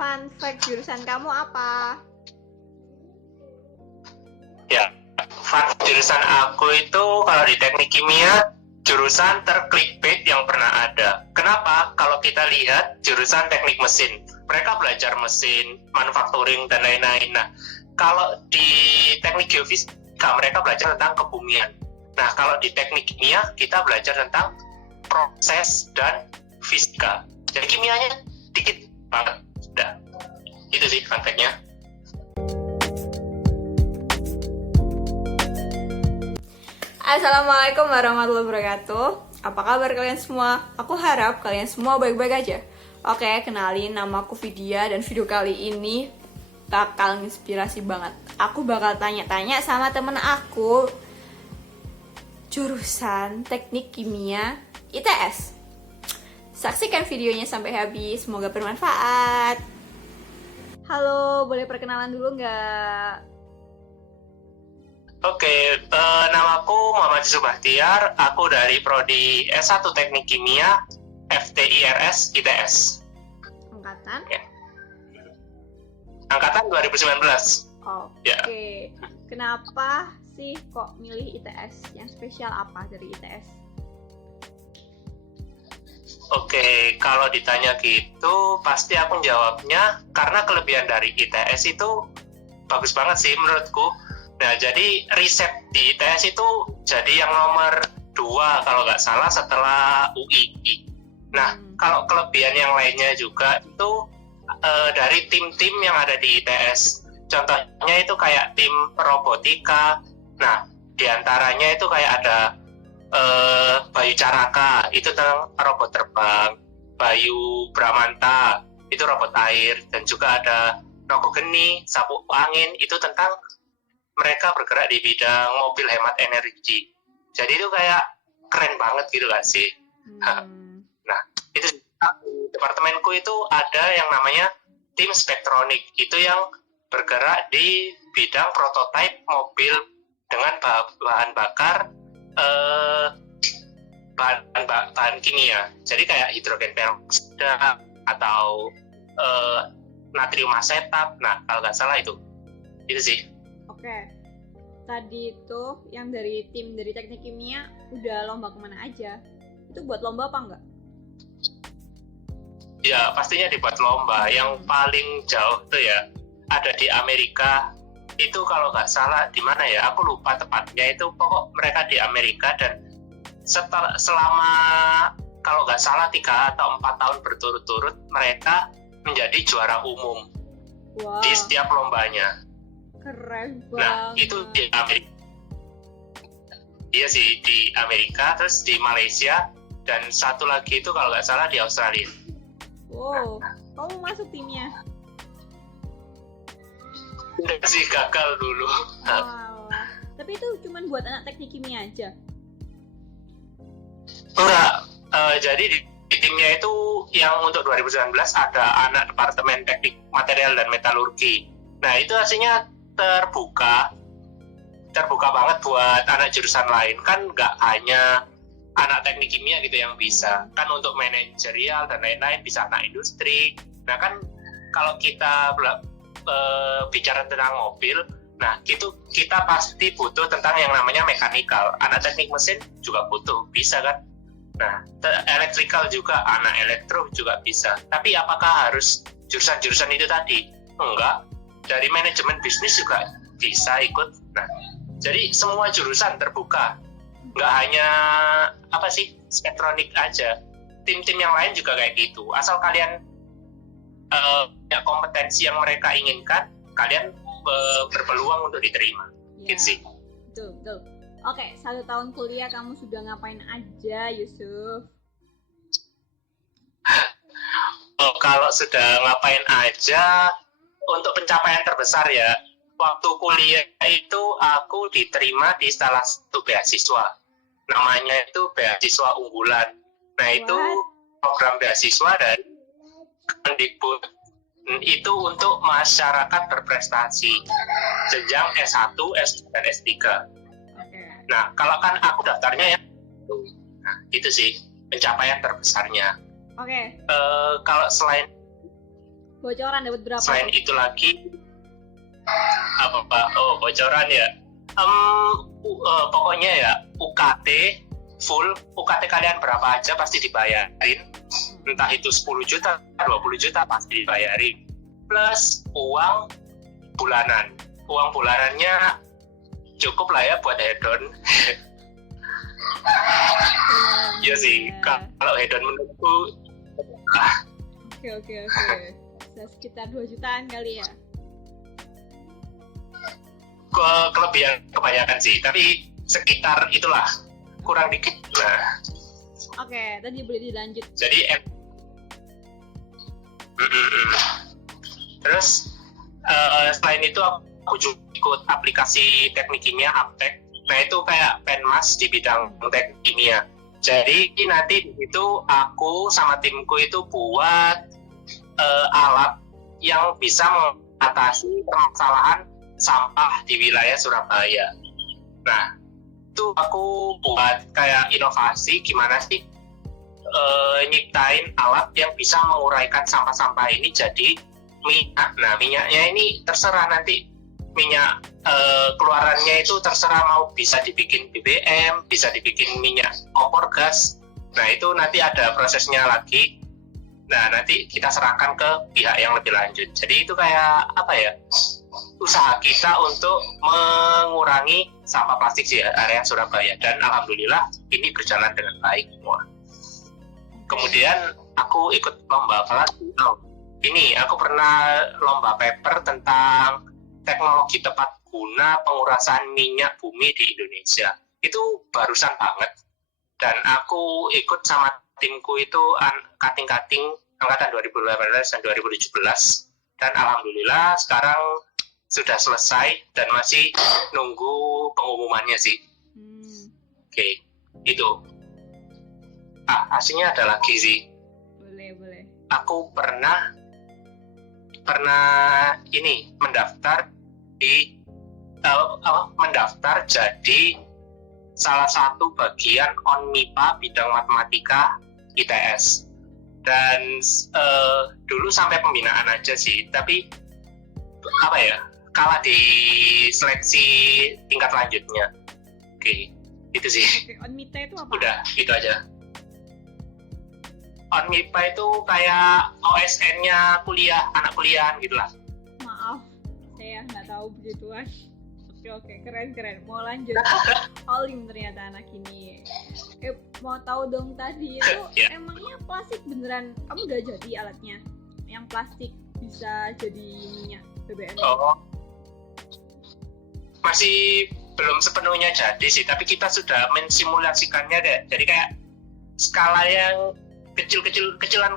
fun fact jurusan kamu apa? Ya, jurusan aku itu kalau di teknik kimia jurusan terclickbait yang pernah ada. Kenapa? Kalau kita lihat jurusan teknik mesin, mereka belajar mesin, manufacturing dan lain-lain. Nah, kalau di teknik geofisika mereka belajar tentang kebumian. Nah, kalau di teknik kimia kita belajar tentang proses dan fisika. Jadi kimianya dikit banget. Udah. Itu sih fun fact-nya. Assalamualaikum warahmatullahi wabarakatuh. Apa kabar kalian semua? Aku harap kalian semua baik-baik aja. Oke, kenalin, nama aku Vidya dan video kali ini bakal inspirasi banget. Aku bakal tanya-tanya sama temen aku jurusan teknik kimia ITS. Saksikan videonya sampai habis, semoga bermanfaat. Halo, boleh perkenalan dulu nggak? Oke, namaku Muhammad Yusuf Bahtiar. Aku dari Prodi S1 Teknik Kimia FTIRS ITS. Angkatan? Ya. Angkatan 2019. Oke. Ya. Kenapa sih kok milih ITS? Yang spesial apa dari ITS? Oke, kalau ditanya gitu, pasti aku jawabnya karena kelebihan dari ITS itu bagus banget sih menurutku. Nah, jadi riset di ITS itu jadi yang nomor 2 kalau nggak salah setelah UI. Nah, kalau kelebihan yang lainnya juga itu dari tim-tim yang ada di ITS. Contohnya itu kayak tim robotika. Nah, diantaranya itu kayak ada Bayu Caraka, itu tentang robot terbang. Bayu Bramanta, itu robot air. Dan juga ada Nogo Geni, sapu angin, itu tentang mereka bergerak di bidang mobil hemat energi. Jadi itu kayak keren banget gitu gak sih? Nah, itu di departemenku itu ada yang namanya tim spektronik. Itu yang bergerak di bidang prototipe mobil dengan bahan bakar bahan kimia. Jadi kayak hidrogen peroksida atau natrium asetat. Nah, kalau nggak salah itu sih. Oke, tadi itu yang dari tim dari teknik kimia udah lomba kemana aja? Itu buat lomba apa enggak? Ya, pastinya dibuat lomba. Yang paling jauh tuh ya ada di Amerika. Itu kalau nggak salah di mana ya? Aku lupa tepatnya. Itu pokok mereka di Amerika dan selama kalau nggak salah 3 atau 4 tahun berturut-turut mereka menjadi juara umum di setiap lombanya. Keren banget. Nah, itu di Amerika. Iya sih, di Amerika, terus di Malaysia, dan satu lagi itu kalau nggak salah di Australia. Wow, kamu masuk timnya? Udah sih, gagal dulu. Wow. Tapi itu cuma buat anak teknik kimia aja? Enggak, jadi di timnya itu yang untuk 2019 ada anak Departemen Teknik Material dan Metalurgi. Nah, itu hasilnya terbuka banget buat anak jurusan lain. Kan nggak hanya anak teknik kimia gitu yang bisa. Kan untuk manajerial dan lain-lain bisa anak industri. Nah, kan kalau kita bicara tentang mobil, nah itu kita pasti butuh tentang yang namanya mekanikal. Anak teknik mesin juga butuh, bisa kan? Nah, elektrikal juga, anak elektro juga bisa. Tapi apakah harus jurusan-jurusan itu tadi? Enggak. Dari manajemen bisnis juga bisa ikut. Nah, jadi semua jurusan terbuka. Nggak hanya spektronik aja. Tim-tim yang lain juga kayak gitu. Asal kalian punya kompetensi yang mereka inginkan, kalian berpeluang untuk diterima. Ya, gitu sih. Betul. Oke, 1 tahun kuliah kamu sudah ngapain aja, Yusuf? Kalau sudah ngapain aja, untuk pencapaian terbesar ya, waktu kuliah itu aku diterima di salah satu beasiswa. Namanya itu beasiswa unggulan. Nah, itu program beasiswa dari Kemendikbud. Itu untuk masyarakat berprestasi jenjang S1, S2, dan S3. Nah, kalau kan aku daftarnya ya, nah itu sih pencapaian terbesarnya. Oke. Kalau selain Bocoran dapat berapa? Selain itu lagi apa Pak? Oh, bocoran ya. Pokoknya ya UKT full, UKT kalian berapa aja pasti dibayarin. Entah itu 10 juta, 20 juta pasti dibayarin. Plus uang bulanan. Uang bulanannya cukup lah ya buat hedon. Iya sih, kalau hedon menurutku Oke. Bisa sekitar 2 jutaan kali ya? kelebihan kebanyakan sih, tapi sekitar itulah, kurang dikit. Nah, Oke, tadi boleh dilanjut. jadi terus selain itu aku juga ikut aplikasi teknik kimia Aptek. Nah itu kayak penmas di bidang teknik kimia. Jadi nanti di situ aku sama timku itu buat alat yang bisa mengatasi permasalahan sampah di wilayah Surabaya. Nah itu aku buat kayak inovasi gimana sih nyiptain alat yang bisa menguraikan sampah-sampah ini jadi minyak. Nah minyaknya ini terserah nanti minyak keluarannya itu terserah mau bisa dibikin BBM, bisa dibikin minyak kompor gas. Nah itu nanti ada prosesnya lagi. Nah nanti kita serahkan ke pihak yang lebih lanjut. Jadi itu kayak apa ya, usaha kita untuk mengurangi sampah plastik di area Surabaya, dan alhamdulillah ini berjalan dengan baik semua. Kemudian aku ikut lomba apa lagi? Ini aku pernah lomba paper tentang teknologi tepat guna pengurasan minyak bumi di Indonesia. Itu barusan banget. Dan aku ikut sama timku itu kating-kating angkatan 2018 dan 2017. Dan alhamdulillah sekarang sudah selesai dan masih nunggu pengumumannya sih. Oke, itu. Hasilnya ada lagi sih. Boleh. Aku pernah ini mendaftar jadi salah satu bagian ONMIPA bidang matematika ITS. Dan dulu sampai pembinaan aja sih, tapi apa ya, kalah di seleksi tingkat lanjutnya. Oke, itu sih. Oke, ONMIPA itu apa? Udah, itu aja. ONMIPA itu kayak OSN-nya kuliah, anak kuliahan gitu lah. Maaf, saya nggak tahu begituan. Oke, keren. Mau lanjut. Olim ternyata anak ini. Mau tahu dong tadi itu emangnya plastik beneran kamu udah jadi alatnya? Yang plastik bisa jadi minyak BBM? Oh, masih belum sepenuhnya jadi sih, tapi kita sudah mensimulasikannya deh. Jadi kayak skala yang kecilan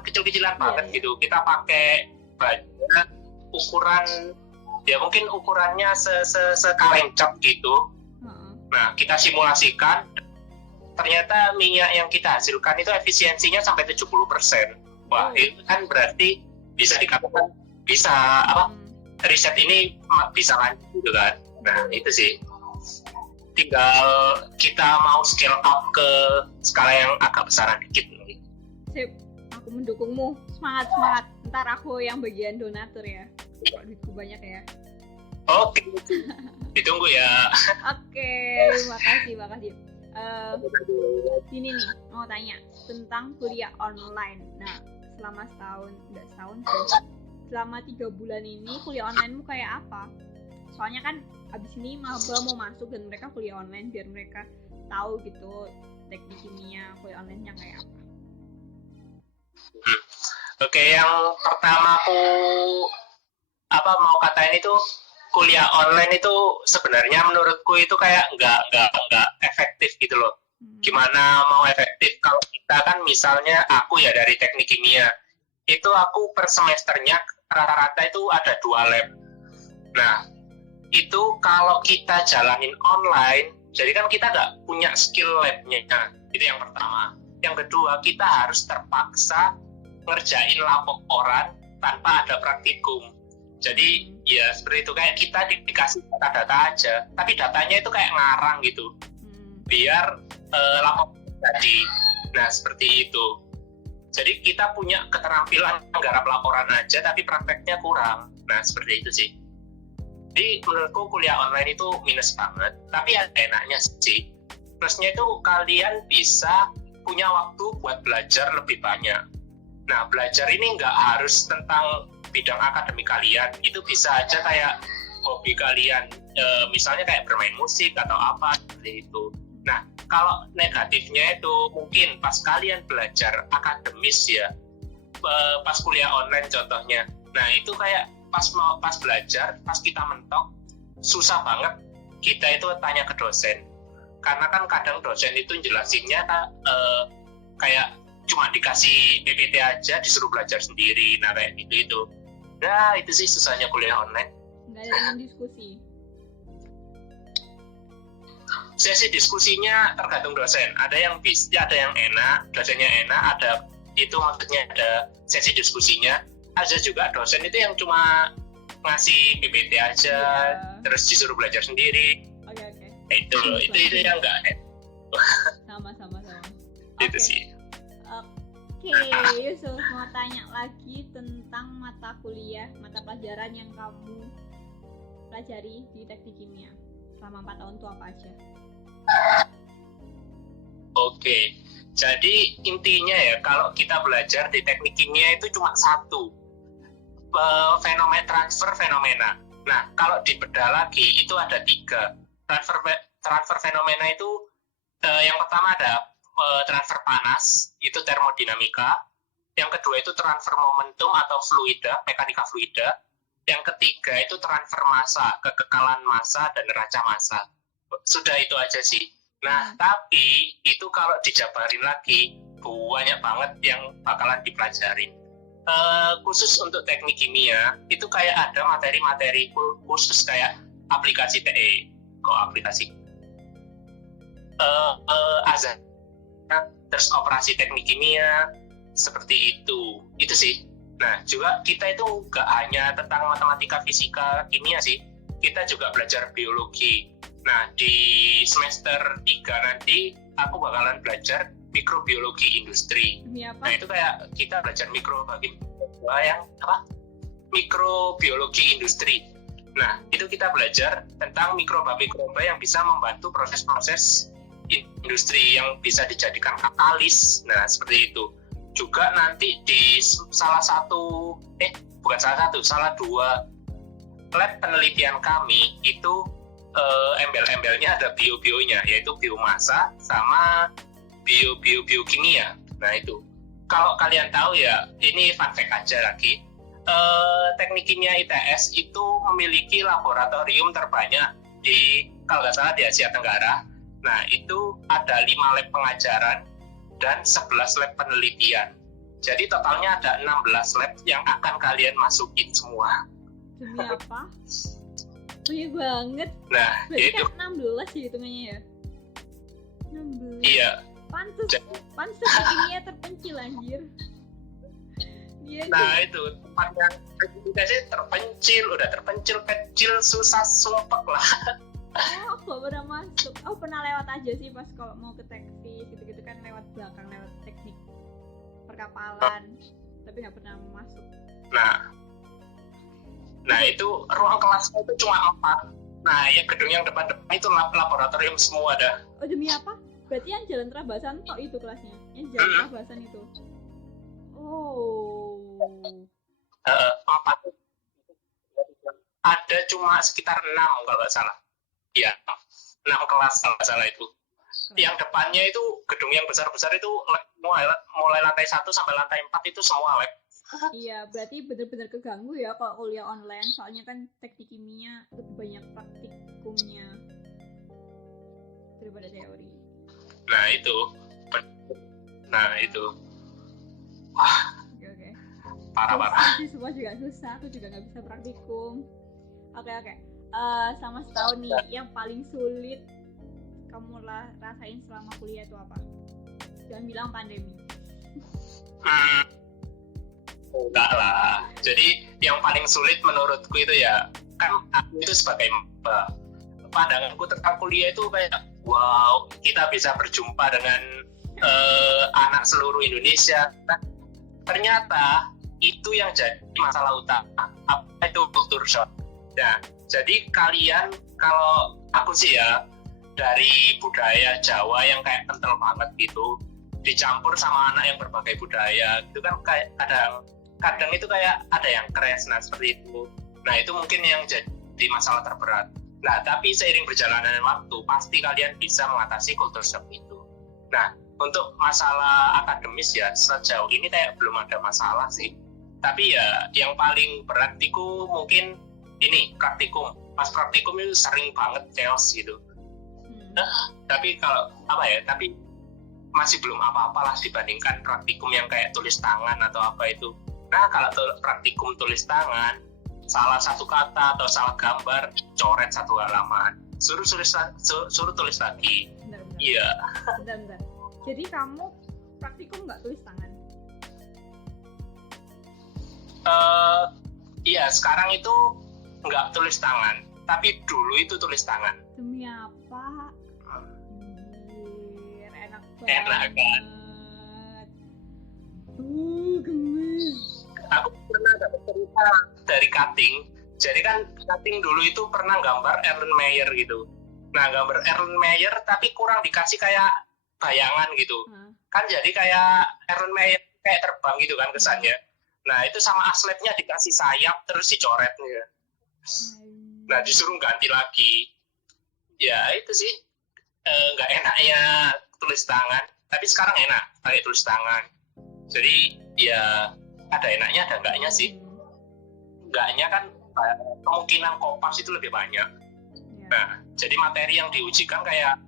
banget gitu. Kita pakai banyak ukuran, ya mungkin ukurannya sekaleng cap gitu. Nah kita simulasikan, ternyata minyak yang kita hasilkan itu efisiensinya sampai 70%. Wah itu kan berarti bisa dikatakan bisa riset ini bisa lanjut gitu kan. Nah itu sih, tinggal kita mau scale up ke skala yang agak besaran dikit. Sip, aku mendukungmu. Semangat. Ntar aku yang bagian donatur ya. Kok duitku banyak ya. Oke, ditunggu ya. Oke, makasih. Ini nih, mau tanya tentang kuliah online. Nah, selama selama 3 bulan ini kuliah online-mu kayak apa? Soalnya kan abis ini maba mau masuk dan mereka kuliah online biar mereka tahu gitu teknik kimia kuliah online-nya kayak apa. Oke, yang pertama aku mau katain itu, kuliah online itu sebenarnya menurutku itu kayak nggak efektif gitu loh. Gimana mau efektif kalau kita kan misalnya aku ya dari teknik kimia, itu aku per semesternya rata-rata itu ada 2 lab. Nah itu kalau kita jalanin online, jadi kan kita nggak punya skill labnya. Itu yang pertama. Yang kedua, kita harus terpaksa ngerjain laporan tanpa ada praktikum. Jadi ya seperti itu, kayak kita dikasih data aja, tapi datanya itu kayak ngarang gitu, biar laporan jadi. Nah seperti itu. Jadi kita punya keterampilan menggarap laporan aja, tapi prakteknya kurang. Nah, seperti itu sih. Jadi menurutku kuliah online itu minus banget, tapi ada enaknya sih. Plusnya itu kalian bisa punya waktu buat belajar lebih banyak. Nah, belajar ini nggak harus tentang bidang akademik kalian, itu bisa aja kayak hobi kalian, misalnya kayak bermain musik atau apa seperti itu. Nah, kalau negatifnya itu mungkin pas kalian belajar akademis ya, pas kuliah online contohnya. Nah, itu kayak pas belajar, pas kita mentok, susah banget kita itu tanya ke dosen. Karena kan kadang dosen itu jelasinnya kayak cuma dikasih PPT aja, disuruh belajar sendiri. Nah, kayak gitu. Nah, itu sih susahnya kuliah online. Nggak ada yang diskusi. Sesi diskusinya tergantung dosen. Ada yang enak, dosennya enak, ada itu maksudnya ada sesi diskusinya. Ada juga dosen itu yang cuma ngasih PPT aja, terus disuruh belajar sendiri. Oke. Itu yang enggak Sama. Itu sih. Oke, Yusuf mau tanya lagi tentang mata pelajaran yang kamu pelajari di teknik kimia selama 4 tahun itu apa aja? Oke, jadi intinya ya kalau kita belajar di teknik kimia itu cuma satu, transfer fenomena. Nah, kalau dibedah lagi itu ada 3. Transfer fenomena itu yang pertama ada transfer panas, itu termodinamika. Yang kedua itu transfer momentum atau fluida, mekanika fluida. Yang ketiga itu transfer massa, kekekalan massa dan neraca massa. Sudah itu aja sih. Nah, tapi itu kalau dijabarin lagi, banyak banget yang bakalan dipelajarin. Khusus untuk teknik kimia, itu kayak ada materi-materi khusus kayak aplikasi TE, azan, terus operasi teknik kimia, seperti itu sih. Nah, juga kita itu nggak hanya tentang matematika, fisika, kimia sih, kita juga belajar biologi. Nah, di semester 3 nanti aku bakalan belajar mikrobiologi industri. Nah, itu kayak kita belajar mikrobiologi industri. Nah, itu kita belajar tentang mikroba-mikroba yang bisa membantu proses-proses industri yang bisa dijadikan katalis. Nah, seperti itu. Juga nanti di salah 2 lab penelitian kami itu embel-embelnya ada bio-bionya, yaitu biomasa sama biokimia. Nah, itu. Kalau kalian tahu ya, ini fun fact aja lagi. Teknik kimia ITS itu memiliki laboratorium terbanyak kalau nggak salah di Asia Tenggara. Nah, itu ada 5 lab pengajaran dan 11 lab penelitian. Jadi totalnya ada 16 lab yang akan kalian masukin semua. Demi apa? Banyak banget. Nah, berarti itu kan 16 ya hitungannya ya? 16. Iya. Pantes kimia terpencil anjir. Iya, nah, itu tempatnya udah terpencil kecil, susah sumpek lah. Aku pernah masuk. Aku pernah lewat aja sih pas kalau mau ke teknik gitu-gitu kan, lewat belakang, lewat teknik perkapalan, tapi nggak pernah masuk. Nah, itu ruang kelasnya itu cuma 4. Nah, ya gedung yang depan-depan itu laboratorium semua dah. Oh, demi apa? Berarti yang jalan Trabasan tok itu kelasnya? Yang jalan Trabasan itu? Oh. 4. Ada cuma sekitar 6 kalau nggak salah. Iya, 6 kelas kalau nggak salah itu. Yang depannya itu gedung yang besar-besar itu mulai lantai 1 sampai lantai 4 itu semua lab. Iya, berarti benar-benar keganggu ya kalau kuliah online, soalnya kan teknik kimia lebih banyak praktikumnya daripada teori. Nah itu. Wah. Oke. Parah. Semua juga susah, aku juga nggak bisa praktikum. Oke. Sama setahun nih, yang paling sulit kamu rasain selama kuliah itu apa? Jangan bilang pandemi. Enggak lah. Jadi yang paling sulit menurutku itu ya, kan aku itu sebagai pandanganku tentang kuliah itu kayak wow, kita bisa berjumpa dengan anak seluruh Indonesia. ternyata itu yang jadi masalah utama. Apa itu culture shock? Nah, jadi kalian, kalau aku sih ya, dari budaya Jawa yang kayak kental banget gitu, dicampur sama anak yang berbagai budaya gitu kan, kayak kadang itu kayak ada yang crash, nah seperti itu. Nah itu mungkin yang jadi masalah terberat. Nah tapi seiring berjalannya waktu pasti kalian bisa mengatasi culture shock itu. Nah untuk masalah akademis ya sejauh ini kayak belum ada masalah sih. Tapi ya yang paling berat itu mungkin ini praktikum. Pas praktikum itu sering banget chaos gitu. Tapi kalau tapi masih belum apa-apa lah dibandingkan praktikum yang kayak tulis tangan atau apa itu. Nah kalau praktikum tulis tangan, salah satu kata atau salah gambar, coret satu halaman, suruh tulis lagi. Iya. Bentar. Jadi kamu praktikum nggak tulis tangan? Iya, sekarang itu nggak tulis tangan, tapi dulu itu tulis tangan. Demi apa? Enak Enak kan? Gemes. Aku pernah dapat cerita dari cutting. Jadi kan cutting dulu itu pernah gambar Erlen Meyer gitu. Nah, gambar Erlen Meyer tapi kurang dikasih kayak bayangan gitu. Kan jadi kayak Erlen Meyer kayak terbang gitu kan kesannya. Nah, itu sama aslabnya dikasih sayap terus dicoret gitu. Nah, disuruh ganti lagi. Ya, itu sih nggak enaknya tulis tangan. Tapi sekarang enak pakai tulis tangan. Jadi, ya ada enaknya, ada enggaknya sih. Enggaknya kan kemungkinan kopas itu lebih banyak. Nah, jadi materi yang diujikan kayak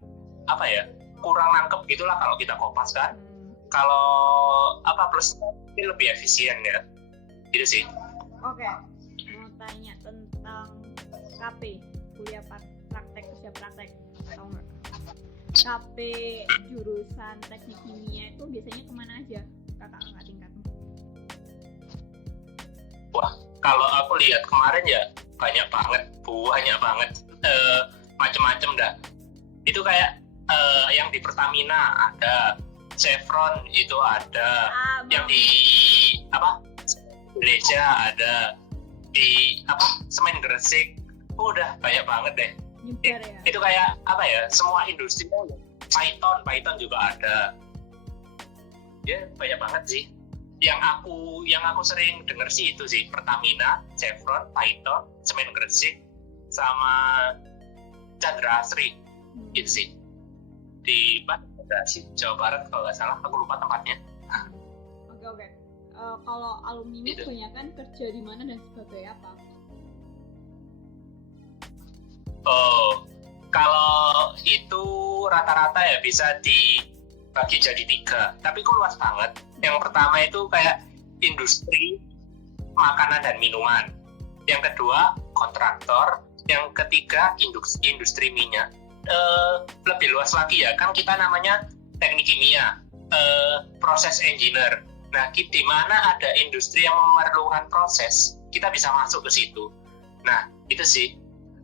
apa ya? Kurang nangkep gitulah kalau kita kopas kan. Kalau plus mungkin lebih efisien ya. Gitu sih. Oke. Mau tanya tentang KP, kuliah praktek usia praktek. Tahu nggak? KP jurusan teknik kimia itu biasanya kemana aja? Kakak tingkatmu? Wah, kalau aku lihat kemarin ya banyak banget macem-macem dah. Itu kayak yang di Pertamina ada, Chevron itu ada, yang di Indonesia ada, di Semen Gresik, udah banyak banget deh. Nyebar ya? Itu kayak semua industri. Python juga ada. Ya banyak banget sih. Yang aku sering denger sih itu sih Pertamina, Chevron, Python, Semen Gresik, sama Chandra Asri. Itu sih di Jawa Barat kalau nggak salah, aku lupa tempatnya. Oke. Kalau alumni kebanyakan kerja di mana dan sebagai apa? Oh, kalau itu rata-rata ya bisa dibagi jadi 3, tapi itu luas banget. Yang pertama itu kayak industri makanan dan minuman. Yang kedua kontraktor. Yang ketiga industri minyak. Lebih luas lagi ya, kan kita namanya teknik kimia, proses engineer. Nah, di mana ada industri yang memerlukan proses, kita bisa masuk ke situ. Nah, itu sih.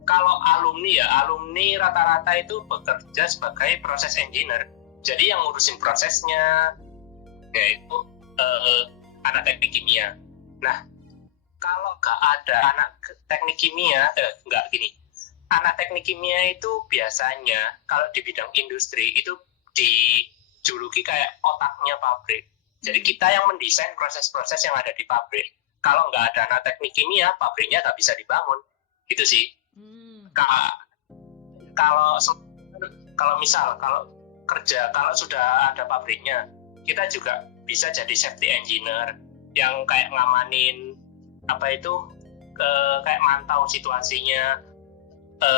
Kalau alumni rata-rata itu bekerja sebagai proses engineer. Jadi yang ngurusin prosesnya, yaitu anak teknik kimia. Nah, kalau nggak ada anak teknik kimia, anak teknik kimia itu biasanya kalau di bidang industri itu dijuluki kayak otaknya pabrik. Jadi kita yang mendesain proses-proses yang ada di pabrik. Kalau nggak ada anak teknik kimia, pabriknya nggak bisa dibangun. Gitu sih. Kalau sudah ada pabriknya, kita juga bisa jadi safety engineer yang kayak ngamanin kayak mantau situasinya,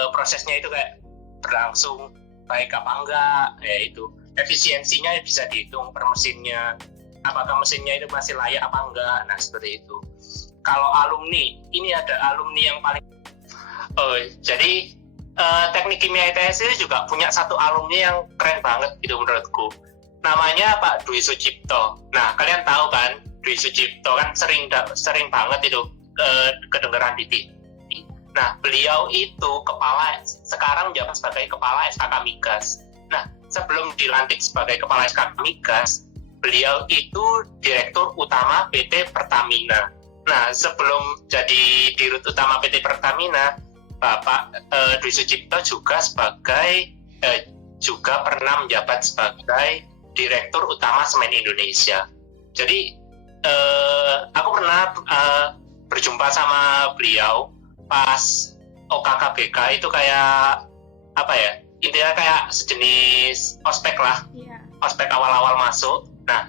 prosesnya itu kayak berlangsung baik apa enggak, ya itu efisiensinya bisa dihitung per mesinnya, apakah mesinnya itu masih layak apa enggak. Nah seperti itu. Kalau alumni, ini ada alumni yang paling jadi teknik kimia ITS ini juga punya satu alumni yang keren banget gitu menurutku. Namanya Pak Dwi Sucipto. Nah kalian tahu kan Dwi Sucipto kan sering banget itu kedengeran di TV. Nah beliau itu sekarang menjabat sebagai kepala SKK Migas. Nah sebelum dilantik sebagai kepala SKK Migas, beliau itu Direktur Utama PT Pertamina. Nah, sebelum jadi Dirut Utama PT Pertamina, Bapak Dwi Sucipto juga juga pernah menjabat sebagai Direktur Utama Semen Indonesia. Jadi aku pernah berjumpa sama beliau pas OKKBK itu kayak apa ya? Intinya kayak sejenis ospek lah, ospek awal-awal masuk. Nah,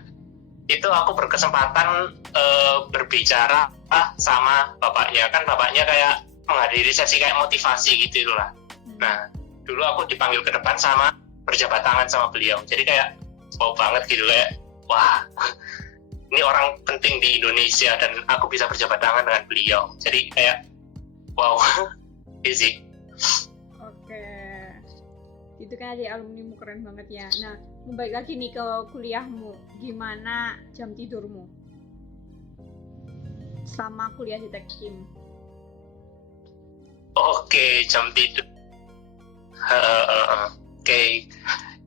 itu aku berkesempatan berbicara sama bapaknya. Kan bapaknya kayak menghadiri sesi kayak motivasi gitu lah. Nah, dulu aku dipanggil ke depan sama berjabat tangan sama beliau. Jadi kayak wow banget gitu, kayak wah, ini orang penting di Indonesia dan aku bisa berjabat tangan dengan beliau. Jadi kayak wow, easy. Oke, itu kan ada alumnimu keren banget ya. Nah, balik lagi nih ke kuliahmu, gimana jam tidurmu selama kuliah di Tekkim? Oke, jam tidur. Oke,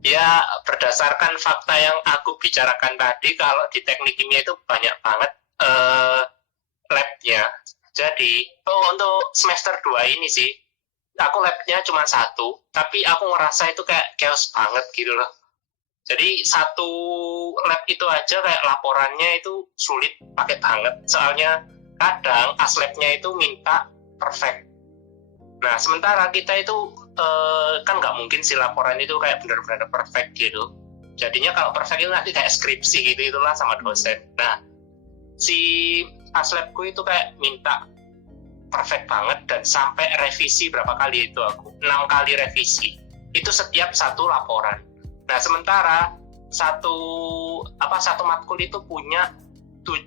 ya berdasarkan fakta yang aku bicarakan tadi, kalau di teknik kimia itu banyak banget labnya. Jadi untuk semester 2 ini sih, aku labnya cuma 1, tapi aku ngerasa itu kayak chaos banget gitu loh. Jadi satu lab itu aja kayak laporannya itu sulit pakai banget, soalnya kadang aslabnya itu minta perfect. Nah, sementara kita itu kan nggak mungkin sih laporan itu kayak benar-benar perfect gitu. Jadinya kalau perfect itu nanti kayak skripsi gitu itulah sama dosen. Nah, si aslabku itu kayak minta perfect banget dan sampai revisi berapa kali itu aku 6 kali revisi. Itu setiap satu laporan. Nah, sementara satu matkul itu punya 7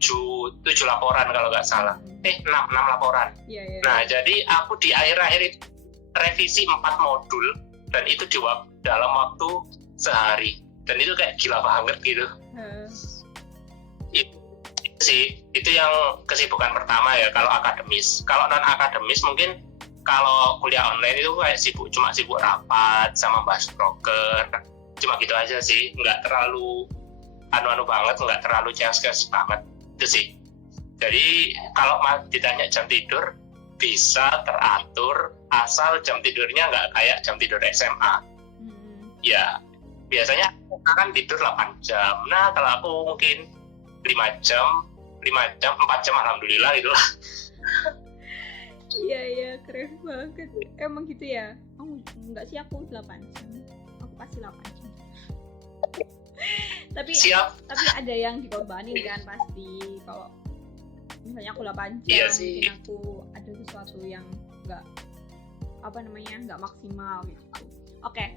laporan kalau nggak salah. 6 laporan. Yeah. Nah, jadi aku di akhir-akhir itu revisi 4 modul dan itu dijawab dalam waktu sehari. Dan itu kayak gila banget gitu. Itu sih, itu yang kesibukan pertama ya kalau akademis. Kalau non akademis mungkin kalau kuliah online itu kayak cuma sibuk rapat sama bahas broker. Cuma gitu aja sih, nggak terlalu anu banget, nggak terlalu chaos banget. Itu sih. Jadi kalau ditanya jam tidur, bisa teratur asal jam tidurnya nggak kayak jam tidur SMA. Ya, biasanya aku kan tidur 8 jam. Nah, kalau aku mungkin 4 jam, 4 jam alhamdulillah gitu lah. Iya, keren banget. Emang gitu ya? Oh, enggak sih, aku 8 jam. Aku pasti 8 jam. tapi ada yang dikorbanin kan pasti. Kalau misalnya aku 8 jam, mungkin aku ada sesuatu yang nggak maksimal gitu. Oke.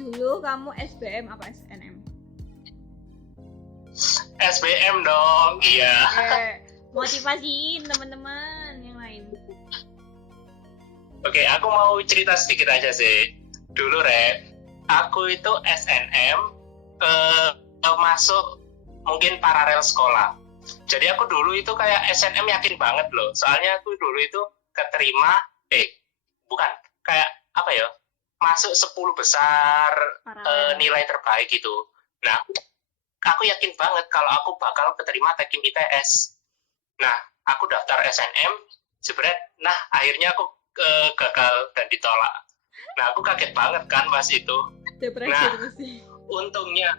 Dulu kamu SBM apa SNM? SBM dong, iya. Motivasiin teman-teman yang lain. Oke, aku mau cerita sedikit aja sih. Dulu aku itu SNM masuk mungkin paralel sekolah. Jadi aku dulu itu kayak SNM yakin banget loh. Soalnya aku dulu itu keterima, masuk 10 besar nilai terbaik gitu. Nah, aku yakin banget kalau aku bakal keterima Tekkim ITS. Nah, aku daftar SNM, akhirnya aku gagal dan ditolak. Nah, aku kaget banget kan pas itu. Depresi. Untungnya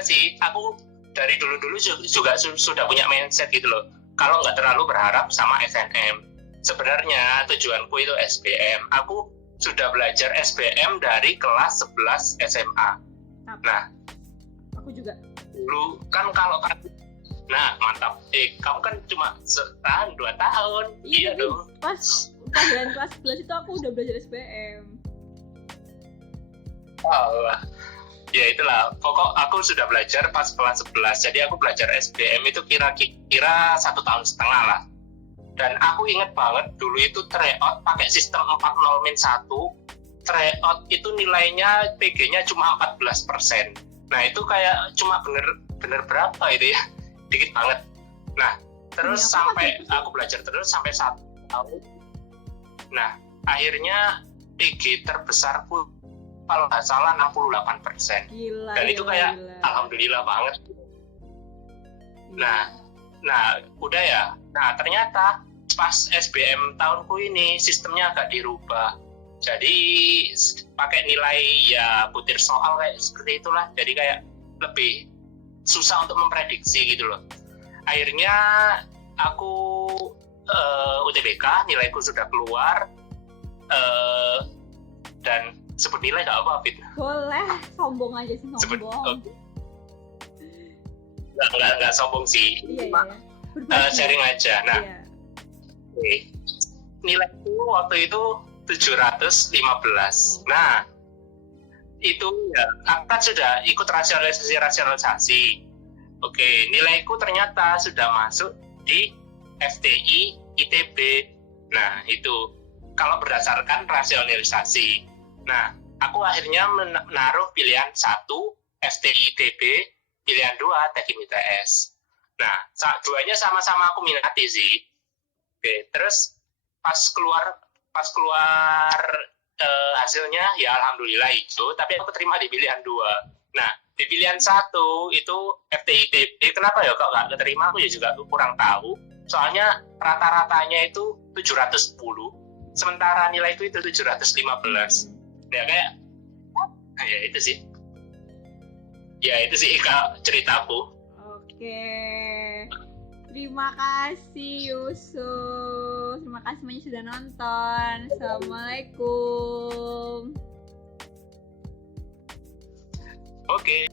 sih, aku dari dulu juga sudah punya mindset gitu loh. Kalau nggak terlalu berharap sama SNM. Sebenarnya tujuanku itu SBM. Aku sudah belajar SBM dari kelas 11 SMA. Nah, aku juga. Dulu kan mantap. Kamu kan cuma 2 tahun. Iya dong. Pas pelajaran kelas 11 itu aku udah belajar SBM. Allah. Ya itulah, pokok aku sudah belajar pas kelas 11. Jadi aku belajar SBM itu kira-kira 1,5 tahun lah. Dan aku inget banget dulu itu tryout pakai sistem 4-0-1. Tryout itu nilainya PG-nya cuma 14%. Nah, itu kayak cuma bener berapa itu ya? Dikit banget. Nah, terus aku belajar terus sampai 1 tahun. Nah, akhirnya PG terbesarku kalau nggak salah 68%. Gila. Dan itu kayak alhamdulillah banget. Nah, udah ya. Nah, ternyata pas SBM tahunku ini sistemnya agak dirubah. Jadi pakai nilai ya butir soal kayak seperti itulah. Jadi kayak lebih susah untuk memprediksi gitu loh. Akhirnya aku UTBK, nilaiku sudah keluar, dan sebut nilai gak apa, Fit? Boleh, sombong aja sih, sombong. Nggak sombong sih. Iya. Sharing aja. Nah, iya. Nilaiku waktu itu 715. Nah, itu ya, aku kan sudah ikut rasionalisasi. Oke, nilaiku ternyata sudah masuk di FTI ITB. Nah, itu kalau berdasarkan rasionalisasi. Nah, aku akhirnya menaruh pilihan 1 FTI ITB, pilihan 2 Teknik ITS. Nah, duanya sama-sama aku minati sih. Oke, terus pas keluar hasilnya ya alhamdulillah hijau, tapi aku terima di pilihan 2. Nah, di pilihan 1 itu FTI ITB. Kenapa ya kok nggak keterima? Aku ya juga kurang tahu. Soalnya rata-ratanya itu 710, sementara nilaiku itu 715. Ya kayak, ya itu sih. Ya itu sih Kak, ceritaku. Oke. Terima kasih Yusuf. Terima kasih semuanya sudah nonton. Assalamualaikum. Oke.